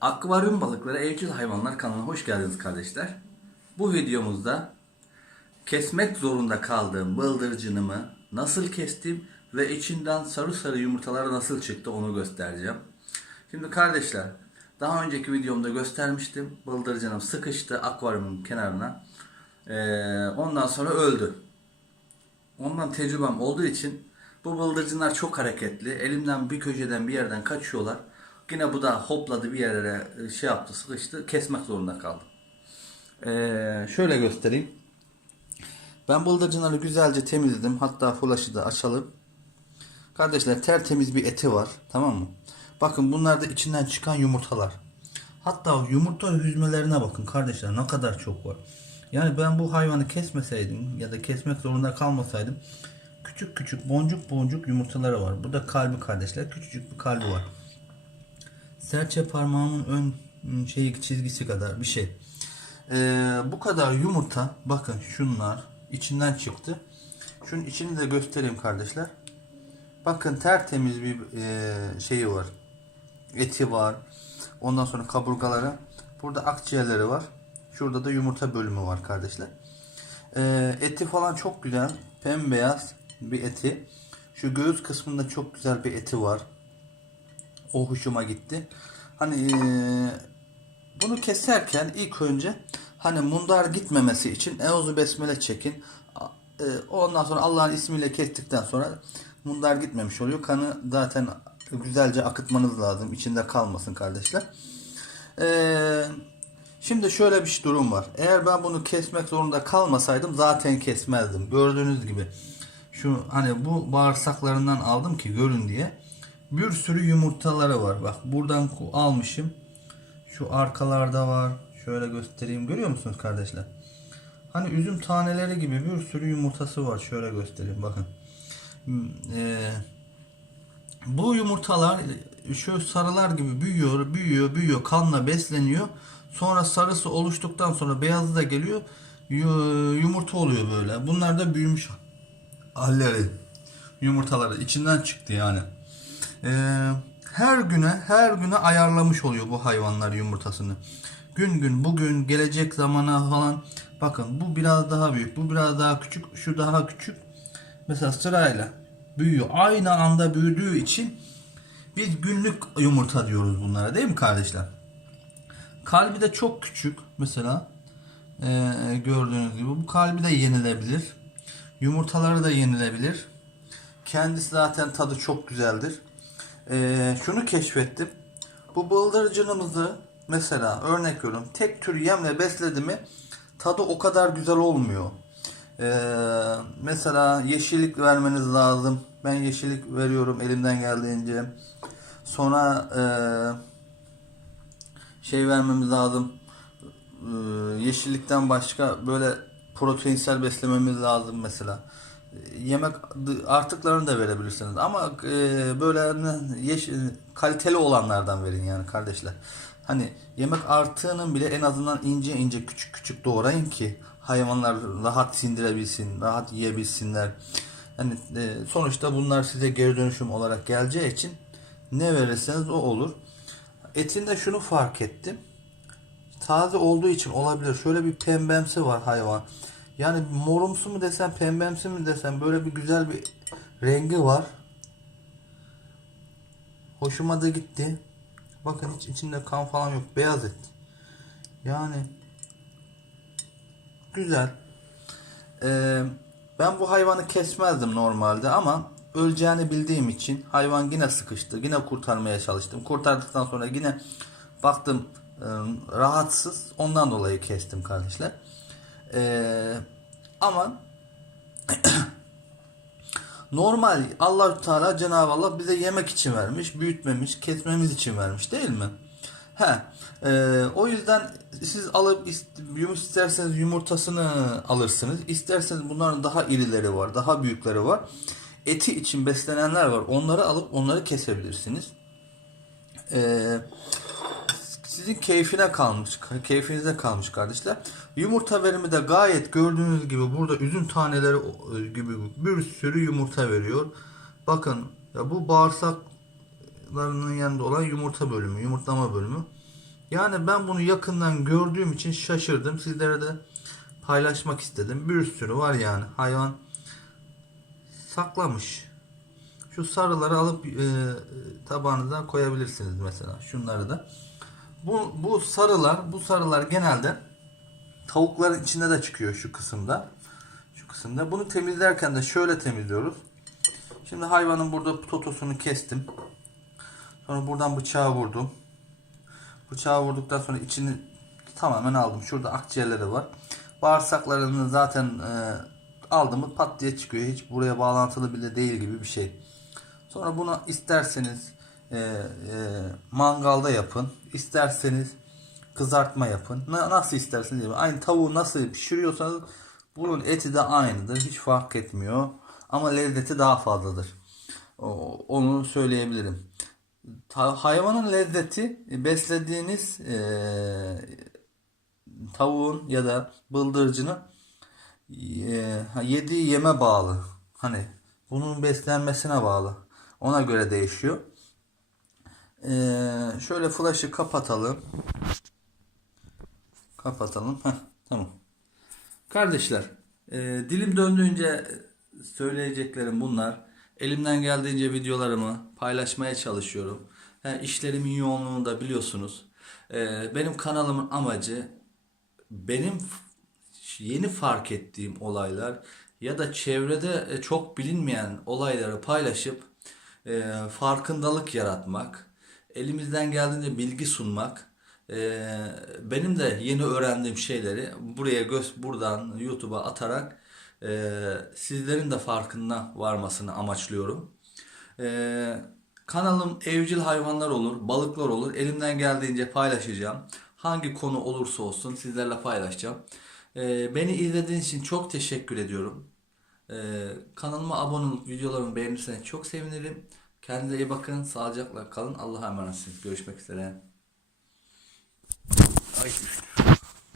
Akvaryum balıkları evcil hayvanlar kanalına hoş geldiniz kardeşler. Bu videomuzda kesmek zorunda kaldığım bıldırcınımı nasıl kestim ve içinden sarı sarı yumurtalar nasıl çıktı onu göstereceğim. Şimdi kardeşler daha önceki videomda göstermiştim. Bıldırcınım sıkıştı akvaryumun kenarına. Ee, ondan sonra öldü. Ondan tecrübem olduğu için bu bıldırcınlar çok hareketli. Elimden bir köşeden bir yerden kaçıyorlar. Yine bu da hopladı bir yerlere e, şey yaptı sıkıştı. Kesmek zorunda kaldım. Ee, şöyle göstereyim. Ben bıldırcınları güzelce temizledim. Hatta flaşı da açalım. Kardeşler tertemiz bir eti var. Tamam mı? Bakın bunlar da içinden çıkan yumurtalar. Hatta yumurta hüzmelerine bakın kardeşler ne kadar çok var. Yani ben bu hayvanı kesmeseydim ya da kesmek zorunda kalmasaydım küçük küçük boncuk boncuk yumurtaları var. Burada kalbi kardeşler küçücük bir kalbi var. Serçe parmağımın ön ım, şeyi çizgisi kadar bir şey. Ee, bu kadar yumurta bakın şunlar içinden çıktı. Şunun içini de göstereyim kardeşler. Bakın tertemiz bir e, şeyi var. Eti var. Ondan sonra kaburgaları. Burada akciğerleri var. Şurada da yumurta bölümü var kardeşler. E, eti falan çok güzel. Pembeyaz bir eti. Şu göğüs kısmında çok güzel bir eti var. O hoşuma gitti. Hani e, bunu keserken ilk önce hani mundar gitmemesi için Euzu Besmele çekin. E, ondan sonra Allah'ın ismiyle kestikten sonra mundar gitmemiş oluyor. Kanı zaten güzelce akıtmanız lazım. İçinde kalmasın kardeşler. Eee Şimdi şöyle bir durum var. Eğer ben bunu kesmek zorunda kalmasaydım zaten kesmezdim. Gördüğünüz gibi şu hani bu bağırsaklarından aldım ki görün diye. Bir sürü yumurtaları var. Bak buradan almışım. Şu arkalarda var. Şöyle göstereyim. Görüyor musunuz kardeşler? Hani üzüm taneleri gibi bir sürü yumurtası var. Şöyle göstereyim bakın. Eee bu yumurtalar şu sarılar gibi büyüyor, büyüyor, büyüyor, kanla besleniyor. Sonra sarısı oluştuktan sonra beyazı da geliyor. yu- Yumurta oluyor böyle. Bunlar da büyümüş halleri. Yumurtaları içinden çıktı yani. Ee, her güne her güne ayarlamış oluyor bu hayvanlar yumurtasını. Gün gün bugün gelecek zamana falan bakın bu biraz daha büyük bu biraz daha küçük şu daha küçük mesela sırayla büyüyor. Aynı anda büyüdüğü için biz günlük yumurta diyoruz bunlara değil mi kardeşler? Kalbi de çok küçük mesela Ee, gördüğünüz gibi bu kalbi de yenilebilir. Yumurtaları da yenilebilir. Kendisi zaten tadı çok güzeldir. Ee, şunu keşfettim. Bu bıldırcınımızı mesela örnek veriyorum tek tür yemle besledi mi tadı o kadar güzel olmuyor. Ee, mesela yeşillik vermeniz lazım. Ben yeşillik veriyorum elimden geldiğince. Sonra eee şey vermemiz lazım. Ee, yeşillikten başka böyle proteinsel beslememiz lazım mesela. Yemek artıklarını da verebilirsiniz ama e, böyle yeş, kaliteli olanlardan verin yani kardeşler. Hani yemek artığının bile en azından ince ince küçük küçük doğrayın ki hayvanlar rahat sindirebilsin, rahat yiyebilsinler. Hani e, sonuçta bunlar size geri dönüşüm olarak geleceği için ne verirseniz o olur. Etinde şunu fark ettim. Taze olduğu için olabilir. Şöyle bir pembemsi var hayvan. Yani morumsu mu desem pembemsi mi desem böyle bir güzel bir rengi var. Hoşuma da gitti. Bakın hiç içinde kan falan yok. Beyaz et. Yani güzel. Ee, ben bu hayvanı kesmezdim normalde ama öleceğini bildiğim için hayvan yine sıkıştı. Yine kurtarmaya çalıştım. Kurtardıktan sonra yine baktım e, rahatsız. Ondan dolayı kestim kardeşler. Ee, ama normal allah Teala Cenab-ı Allah bize yemek için vermiş, büyütmemiş, kesmemiz için vermiş değil mi? He. e, o yüzden siz alıp isterseniz yumurtasını alırsınız. İsterseniz bunların daha irileri var, daha büyükleri var. Eti için beslenenler var. Onları alıp onları kesebilirsiniz. Eee sizin keyfine kalmış, keyfinize kalmış kardeşler. Yumurta verimi de gayet gördüğünüz gibi burada üzüm taneleri o- gibi bir sürü yumurta veriyor. Bakın ya bu bağırsaklarının yanında olan yumurta bölümü, yumurtlama bölümü. Yani ben bunu yakından gördüğüm için şaşırdım. Sizlere de paylaşmak istedim. Bir sürü var yani. Hayvan saklamış. Şu sarıları alıp e, tabağınıza koyabilirsiniz mesela. Şunları da. Bu, bu sarılar, bu sarılar genelde tavukların içinde de çıkıyor şu kısımda. Şu kısımda. Bunu temizlerken de şöyle temizliyoruz. Şimdi hayvanın burada totosunu kestim. Sonra buradan bıçağı vurdum. Bıçağı vurduktan sonra içini tamamen aldım. Şurada akciğerleri var. Bağırsaklarını zaten e, aldım pat diye çıkıyor. Hiç buraya bağlantılı bile değil gibi bir şey. Sonra bunu isterseniz e, e, mangalda yapın. isterseniz kızartma yapın. Na- nasıl isterseniz yapın. Aynı tavuğu nasıl pişiriyorsanız bunun eti de aynıdır. Hiç fark etmiyor. Ama lezzeti daha fazladır. O- Onu söyleyebilirim. Ta- hayvanın lezzeti e, beslediğiniz e, tavuğun ya da bıldırcının e, yediği yeme bağlı. Hani bunun beslenmesine bağlı. Ona göre değişiyor. E, şöyle flaşı kapatalım. Kapatalım. Heh, tamam. Kardeşler, e, dilim döndüğünce söyleyeceklerim bunlar. Elimden geldiğince videolarımı paylaşmaya çalışıyorum. He, işlerimin yoğunluğunu da biliyorsunuz. E, benim kanalımın amacı benim yeni fark ettiğim olaylar ya da çevrede e, çok bilinmeyen olayları paylaşıp e, farkındalık yaratmak, elimizden geldiğince bilgi sunmak, e, benim de yeni öğrendiğim şeyleri buraya göz buradan YouTube'a atarak e, sizlerin de farkına varmasını amaçlıyorum. E, kanalım evcil hayvanlar olur, balıklar olur. Elimden geldiğince paylaşacağım. Hangi konu olursa olsun sizlerle paylaşacağım. Beni izlediğiniz için çok teşekkür ediyorum. Kanalıma abone olup videolarımı beğenirseniz çok sevinirim. Kendinize iyi bakın. Sağlıcakla kalın. Allah'a emanetsiniz. Görüşmek üzere. Ay.